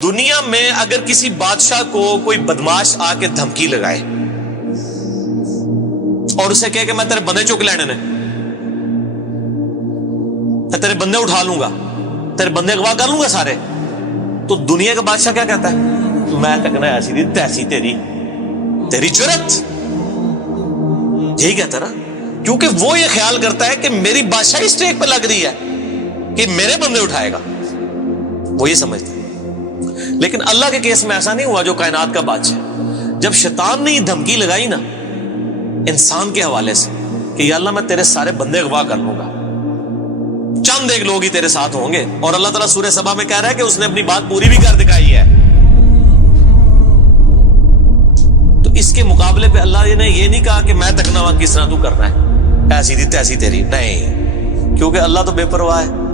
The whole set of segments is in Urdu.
دنیا میں اگر کسی بادشاہ کو کوئی بدماش آ کے دھمکی لگائے اور اسے کہے کہ میں تیرے بندے چک لینے نے، میں تیرے بندے اٹھا لوں گا، تیرے بندے اغوا کر لوں گا سارے، تو دنیا کا بادشاہ کیا کہتا ہے؟ میں تکنا ایسی دی تیسی تیری جرت، یہی کہتا نا، کیونکہ وہ یہ خیال کرتا ہے کہ میری بادشاہی اسٹیک پہ لگ رہی ہے کہ میرے بندے اٹھائے گا، وہ یہ سمجھتا ہے۔ لیکن اللہ کے کیس میں ایسا نہیں ہوا جو کائنات کا بادشاہ، جب شیطان نے یہ دھمکی لگائی نا انسان کے حوالے سے کہ یا اللہ میں تیرے سارے بندے اغوا کر لوں گا، چند ایک لوگ ہی تیرے ساتھ ہوں گے، اور اللہ تعالیٰ سورہ سبا میں کہہ رہا ہے کہ اس نے اپنی بات پوری بھی کر دکھائی ہے، تو اس کے مقابلے پہ اللہ نے یہ نہیں کہا کہ میں تکنا ہوا کس طرح تو کرنا ہے ایسی دی تیسی تیری، نہیں، کیونکہ اللہ تو بے پرواہ ہے،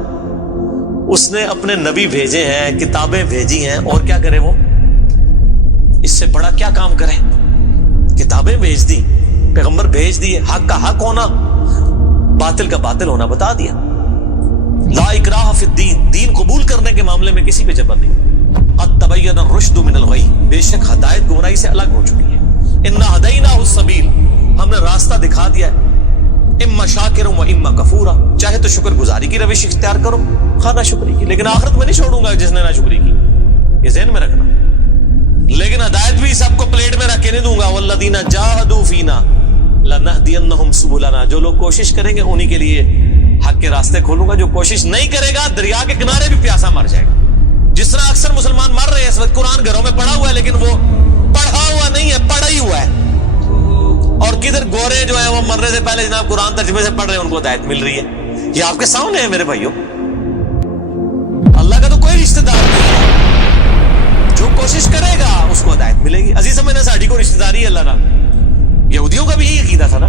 اس نے اپنے نبی بھیجے ہیں، کتابیں بھیجی ہیں، اور کیا کرے وہ؟ اس سے بڑا کیا کام کرے؟ کتابیں بھیج دی، پیغمبر بھیج دیے، حق کا حق ہونا، باطل کا باطل ہونا بتا دیا۔ لا اکراہ فی الدین، دین قبول کرنے کے معاملے میں کسی پہ جبر نہیں۔ قد تبین الرشد من الغی، بے شک ہدایت گمراہی سے الگ ہو چکی ہے۔ انا ہدیناہ السبیل، ہم نے راستہ دکھا دیا ہے، اما شاکر و اما کفورا، چاہے تو شکر گزاری کی روش اختیار کرو، خواہ نہ شکری کی، لیکن آخرت میں نہیں چھوڑوں گا جس نے نہ شکری کی، یہ ذہن میں رکھنا۔ لیکن ہدایت بھی سب کو پلیٹ میں رکھ کے نہیں دوں گا، والذین جاہدوا فینا لنہدینہم سبلنا، جو لوگ کوشش کریں گے انہی کے لیے حق کے راستے کھولوں گا، جو کوشش نہیں کرے گا دریا کے کنارے بھی پیاسا مر جائے گا۔ جس طرح اکثر مسلمان مر رہے ہیں اس وقت، قرآن گھروں میں پڑھا ہوا ہے لیکن وہ پڑھا ہوا نہیں ہے، پڑھا ہی ہوا ہے، اور کدھر گورے جو ہیں وہ مرنے سے پہلے جناب قرآن ترجمے سے پڑھ رہے ہیں، ان کو ہدایت مل رہی ہے۔ یہ آپ کے سامنے ہے میرے بھائیوں، اللہ کا تو کوئی رشتہ دار نہیں ہے، جو کوشش کرے گا اس کو ہدایت ملے گی۔ عزیز سمجھنا ساڑھی کو رشتہ داری ہے اللہ نہ، یہودیوں کا بھی یہی عقیدہ تھا نا،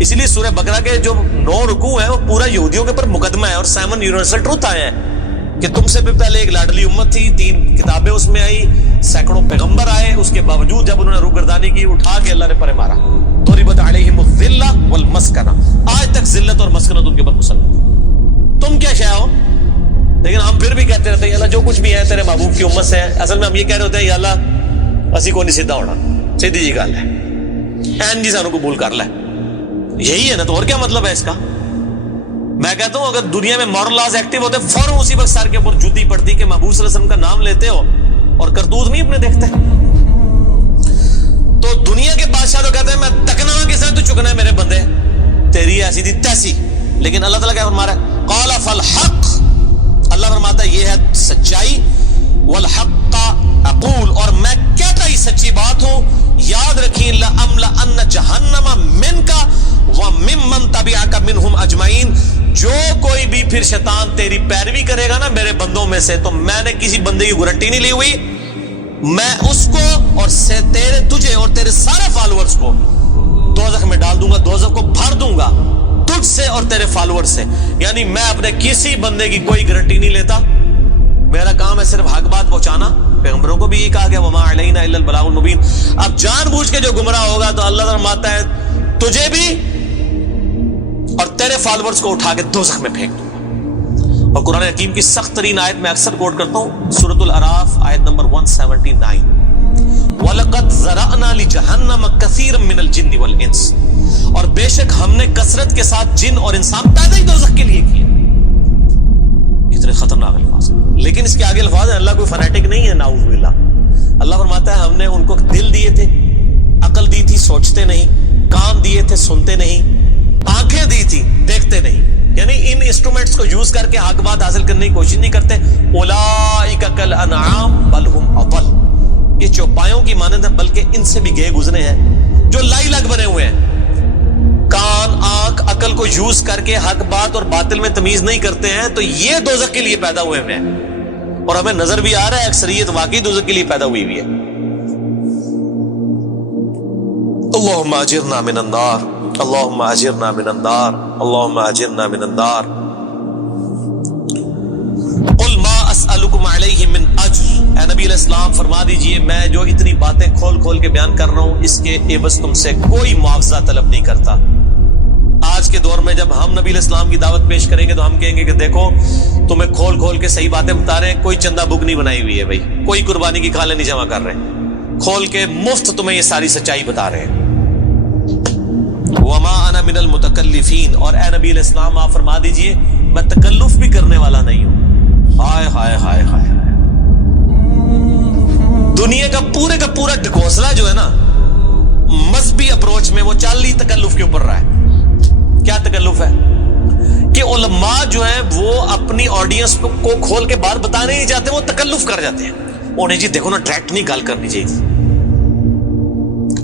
اسی لیے سورہ بقرہ کے جو 9 رکوع ہیں وہ پورا یہودیوں کے اوپر مقدمہ ہے، اور 7 یونیورسل ٹروتھ آئے ہیں کہ تم سے بھی پہلے ایک لاڈلی امت تھی، 3 کتابیں اس میں آئی، سینکڑوں پیغمبر آئے، اس کے باوجود جب انہوں نے روگردانی کی اٹھا کے اللہ نے پرے مارا، ضربت علیہم الذلہ والمسکنہ، آج تک ذلت اور مسکنت ان کے اوپر مسلط۔ تم کیا شے ہو؟ لیکن ہم پھر بھی کہتے رہتے ہیں اللہ جو کچھ بھی ہے تیرے محبوب کی امت سے ہے، اصل میں ہم یہ کہہ رہے ہوتے ہیں یا اللہ اسی کو نہیں سیدھا ہونا، سیدھی جی گل ہے، این جی سانو قبول کر لے، یہی ہے نا، تو اور کیا مطلب ہے اس کا؟ میں کہتا ہوں اگر دنیا میں مورل لاز ایکٹیو ہوتے فوراً اسی وقت سر کے اوپر جوتی پڑتی کہ محبوب صلی اللہ علیہ وسلم کا نام لیتے ہو اور کرتوت نہیں اپنے دیکھتے۔ تو دنیا کے بادشاہ تو کہتے ہیں میں تکنا کس طرح تو چکنا ہے میرے بندے، تیری ایسی دی تیسی، لیکن اللہ تعالیٰ کیا فرما رہا ہے؟ قال فالحق، اللہ فرماتا ہے یہ ہے سچائی، والحق اقول، اور میں کہتا ہی سچی بات ہوں، یاد رکھیں لأملأن جہنم منک وممن تبعک منہم اجمعین، جو کوئی بھی پھر شیطان تیری پیروی کرے گا نا میرے بندوں میں سے، تو میں نے کسی بندے کی گارنٹی نہیں لی ہوئی، میں اس کو اور تجھے اور تیرے سارے فالوورز کو دوزخ میں ڈال دوں گا، دوزخ کو بھر دوں گا تجھ سے اور تیرے فالوور سے، یعنی میں اپنے کسی بندے کی کوئی گارنٹی نہیں لیتا، میرا کام ہے صرف حق بات پہنچانا۔ پیغمبروں کو بھی یہ کہا گیا وما علینا الا البلاغ المبین۔ اب جان بوجھ کے جو گمراہ ہوگا تو اللہ فرماتا ہے تجھے بھی اور تیرے فالوورز کو اٹھا کے دوزخ میں پھینک دوں گا۔ اور قرآن حکیم کی سخت ترین آیت میں اکثر کوٹ کرتا ہوں، سورۃ الاعراف آیت نمبر 179، وَلَقَدْ ذَرَأْنَا لِجَهَنَّمَ كَثِيرًا مِنَ الْجِنِّ وَالْإِنسِ، اور بے شک ہم نے کثرت کے ساتھ جن اور انسان پیدا ہی دوزخ کے لیے کیے۔ کتنے خطرناک الفاظ ہیں، لیکن اس کے آگے الفاظ ہیں، اللہ کوئی فنیٹک نہیں ہے، نعوذ باللہ۔ اللہ فرماتا ہے ہم نے ان کو دل دیے تھے، عقل دی تھی سوچتے نہیں، کان دیے تھے سنتے نہیں، آنکھیں دی تھی دیکھتے نہیں، یعنی ان انسٹرومنٹس کو یوز کر کے حق بات حاصل کرنے کی کوشش نہیں کرتے۔ اولئک کالانعام بل هم اضل، یہ چوپایوں کی مانند ہے بلکہ ان سے بھی گئے گزرے ہیں، جو لائی لگ بنے ہوئے ہیں، کان آنکھ عقل کو یوز کر کے حق بات اور باطل میں تمیز نہیں کرتے ہیں، تو یہ دوزخ کے لیے پیدا ہوئے ہیں، اور ہمیں نظر بھی آ رہا ہے اکثریت واقعی دوزخ کے لیے پیدا ہوئی ہے۔ اللہم اجرنا من النار، اللہم اجرنا من النار، اللہم اجرنا من النار۔ قل ما اسألکم علیہ من اجر، اے نبی علیہ السلام فرما دیجئے میں جو اتنی باتیں کھول کھول کے بیان کر رہا ہوں اس کے عوض تم سے کوئی معاوضہ طلب نہیں کرتا۔ آج کے دور میں جب ہم نبی علیہ السلام کی دعوت پیش کریں گے تو ہم کہیں گے کہ دیکھو تمہیں کھول کھول کے صحیح باتیں بتا رہے ہیں, کوئی چندہ بک نہیں بنائی ہوئی ہے بھائی, کوئی قربانی کی کھالیں نہیں جمع کر رہے ہیں, کھول کے مفت تمہیں یہ ساری سچائی بتا رہے ہیں. وما انا من المتکلفین, اور اے نبی علیہ السلام آپ فرما دیجئے میں تکلف بھی کرنے والا نہیں ہوں. ہائے ہائے ہائے ہائے, دنیا کا پورا ڈھکوسلا جو ہے نا مذہبی اپروچ میں وہ چال ہی تکلف کے اوپر رہا ہے. کیا تکلف ہے کہ علماء جو ہیں وہ اپنی آڈینس کو کھول کے بات بتانے نہیں چاہتے, وہ تکلف کر جاتے ہیں. انہیں جی دیکھو نا ڈائریکٹ نہیں گال کرنی چاہیے,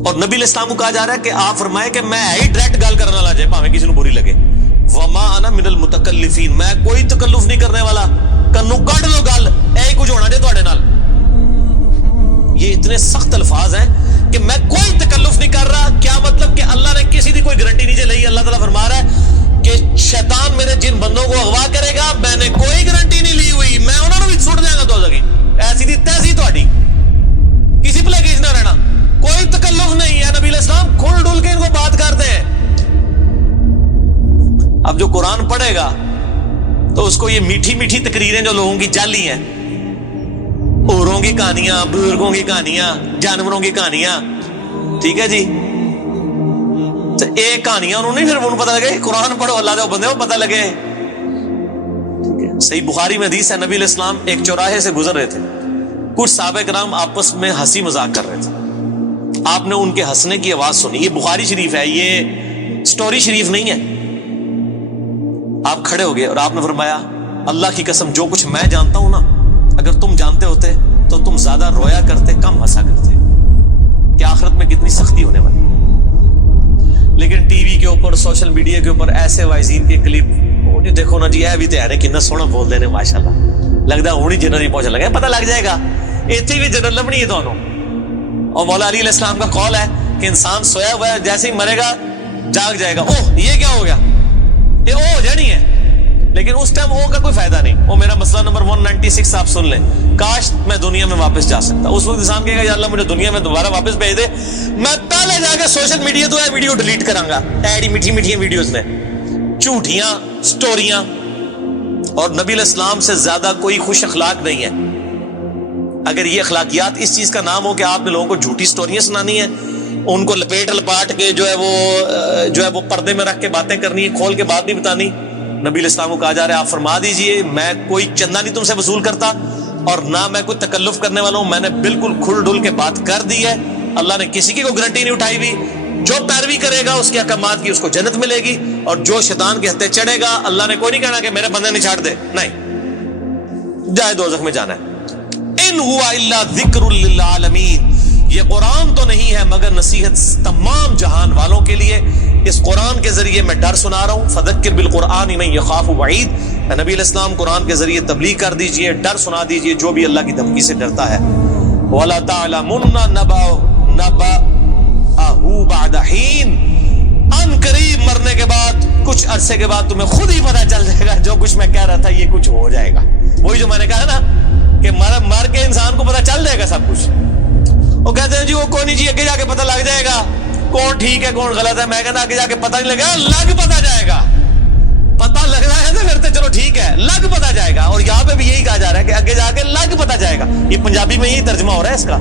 اور نبی علیہ السلام کو کہا جا رہا ہے کہ آپ فرمائے کہ میں ہی ڈائریکٹ گال کرنے والا جائے پاویں کسی کو بری لگے. وما انا من المتکلفین, میں کوئی تکلف نہیں کرنے والا, کنو کڈ لو گل اے کچھ ہونا جے تواڈے نال. یہ اتنے سخت الفاظ ہیں کہ میں کوئی تکلف نہیں کر رہا. کیا مطلب کہ اللہ نے کسی کی کوئی گارنٹی نہیں لئی. اللہ تعالیٰ فرما رہا ہے کہ شیطان میرے جن بندوں کو اغوا کرے گا میں نے کوئی گارنٹی نہیں لی ہوئی, میں انہوں نے بھی چھوڑ دیا گا دوزخ. ایسی دی تیسی تہاڈی, کسی پلے کیس نہ رہنا, کوئی تکلف نہیں ہے. نبی علیہ السلام کھل ڈل کے ان کو بات کرتے ہیں. اب جو قرآن پڑھے گا تو اس کو یہ میٹھی میٹھی تقریریں جو لوگوں کی جعلی ہیں, اوروں کی کہانیاں, بزرگوں کی کہانیاں, جانوروں کی کہانیاں, ٹھیک ہے جی, تو ایک کہانیاں انہوں نے پھر انہوں پتہ لگے. قرآن پڑھو اللہ دے بندے کو پتہ لگے. صحیح بخاری میں حدیث ہے, نبی علیہ السلام ایک چوراہے سے گزر رہے تھے, کچھ صحابہ کرام آپس میں ہنسی مذاق کر رہے تھے. آپ نے ان کے ہنسنے کی آواز سنی. یہ بخاری شریف ہے, یہ سٹوری شریف نہیں ہے. آپ کھڑے ہو گئے اور آپ نے فرمایا اللہ کی قسم جو کچھ میں جانتا ہوں نا اگر تم جانتے ہوتے تو تم زیادہ رویا کرتے, کم ہنسا کرتے. کہ آخرت میں کتنی سختی ہونے والی. لیکن ٹی وی کے اوپر, سوشل میڈیا کے اوپر ایسے وائزین کے کلپ, وہ جی دیکھو نا جی اے بھی تے کتنا سونا بول دے نے ماشاءاللہ, لگتا ہے ہونی جنرل پہنچ لگا, پتہ لگ جائے گا اتنے بھی جنرل لبنی ہے دونوں. اور مولا علی علیہ السلام کا قول ہے کہ انسان سویا ہوا ہے, جیسے ہی مرے گا جاگ جائے گا. اوہ یہ کیا ہو گیا, یہ او ہو جانی ہے. لیکن اس ٹائم او کا کوئی فائدہ نہیں. وہ میرا مسئلہ نمبر 196 آپ سن لیں, کاش میں دنیا میں واپس جا سکتا. اس وقت انسان کہے گا یا اللہ مجھے دنیا میں دوبارہ واپس بھیج دے, میں پہلے جا کے سوشل میڈیا تو ویڈیو ڈیلیٹ کراں گا. ایڈی میٹھی میٹھی ویڈیوز نے, جھوٹیاں سٹوریاں. اور نبی علیہ السلام سے زیادہ کوئی خوش اخلاق نہیں ہے. اگر یہ اخلاقیات اس چیز کا نام ہو کہ آپ نے لوگوں کو جھوٹی سٹوریاں سنانی ہیں, ان کو لپیٹ لپاٹ کے جو ہے وہ پردے میں رکھ کے باتیں کرنی ہے, کھول کے بات نہیں بتانی. نبی علیہ السلام کو کہا جا رہا ہے آپ فرما دیجئے میں کوئی چندہ نہیں تم سے وصول کرتا اور نہ میں کوئی تکلف کرنے والا ہوں. میں نے بالکل کھل ڈل کے بات کر دی ہے. اللہ نے کسی کی کوئی گارنٹی نہیں اٹھائی ہوئی. جو پیروی کرے گا اس کے احکامات کی اس کو جنت ملے گی, اور جو شیطان کے ہتھے چڑھے گا اللہ نے کوئی نہیں کہنا کہ میرے بندے نہیں چھاڑ دے, نہیں جائے دوزخ میں جانا ہے. ان ہوا الا ذکر للعالمین, یہ قرآن تو نہیں ہے مگر نصیحت تمام جہان والوں کے لیے. اس قرآن کے ذریعے میں ڈر سنا رہا ہوں. فذکر بالقرآن من یخاف وعید, نبی علیہ السلام قرآن کے ذریعے تبلیغ کر دیجئے, ڈر سنا دیجئے جو بھی اللہ کی دھمکی سے ڈرتا ہے. وَلَا تَعْلَمُنَّ نَبَأَهُ بَعْدَ حِينٍ, ان قریب مرنے کے بعد کچھ عرصے کے بعد تمہیں خود ہی پتہ چل جائے گا جو کچھ میں کہہ رہا تھا یہ کچھ ہو جائے گا. وہی جو میں نے کہا نا کہ مر کے انسان کو پتہ چل جائے گا سب کچھ. وہ کہتے ہیں جی وہ کوئی نہیں جی آگے جا کے پتہ لگ جائے گا کون ٹھیک ہے کون غلط ہے. میں کہتا آگے جا کے پتہ نہیں لگا, لگ پتہ جائے گا. پتہ لگ رہا ہے تو پھر تو چلو ٹھیک ہے, لگ پتہ جائے گا. اور یہاں پہ بھی یہی کہا جا رہا ہے کہ آگے جا کے لگ پتہ جائے گا. یہ پنجابی میں یہی ترجمہ ہو رہا ہے اس کا,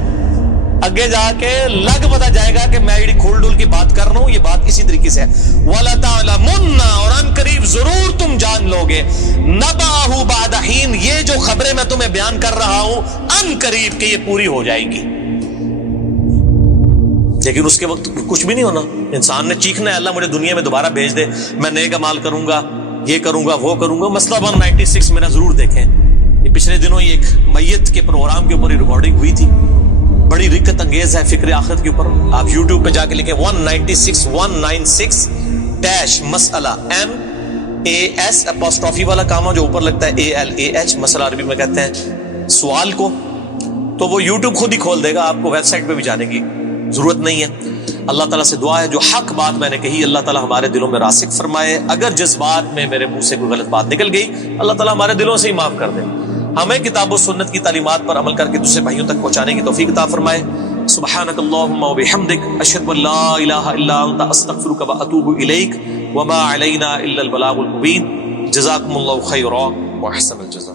آگے جا کے لگ پتہ جائے گا کہ میں یہ کھول ڈول کی بات کر رہا ہوں, یہ بات اسی طریقے سے ہے. وَلَا تَعْلَمُنَّ, اور ان قریب ضرور تم جان لوگے, نَبَأَهُ بَعْدَ حِينٍ, یہ جو خبریں میں تمہیں بیان کر رہا ہوں ان قریب کہ یہ پوری ہو جائے گی. لیکن اس کے وقت کچھ بھی نہیں ہونا. انسان نے چیخنا ہے اللہ مجھے دنیا میں دوبارہ بھیج دے, میں نیک اعمال کروں گا, یہ کروں گا وہ کروں گا. مسئلہ 196 میرا ضرور دیکھیں. یہ پچھلے دنوں یہ ایک میت کے پروگرام کے اوپر ہی ریکارڈنگ ہوئی تھی, بڑی رکت انگیز ہے فکر آخرت کے اوپر. آپ یوٹیوب پہ جا کے لکھیں 196 مسئلہ MAS والا کام جو اوپر لگتا ہے ALAH, مسئلہ عربی میں کہتے ہیں سوال کو. تو وہ یوٹیوب خود ہی کھول دے گا, آپ کو ویب سائٹ پہ بھی جانے کی ضرورت نہیں ہے. اللہ تعالیٰ سے دعا ہے جو حق بات میں نے کہی اللہ تعالیٰ ہمارے دلوں میں راسخ فرمائے. اگر جس بات میں میرے منہ سے کوئی غلط بات نکل گئی اللہ تعالیٰ ہمارے دلوں سے ہی معاف کر دے. ہمیں کتاب و سنت کی تعلیمات پر عمل کر کے دوسرے بھائیوں تک پہنچانے کی توفیق عطا فرمائے. سبحانک اللہم و بحمدک, اشہد ان لا الہ الا انت, استغفرک و اتوب الیک. وما علینا الا البلاغ المبین. جزاکم اللہ خیرا واحسن الجزاء.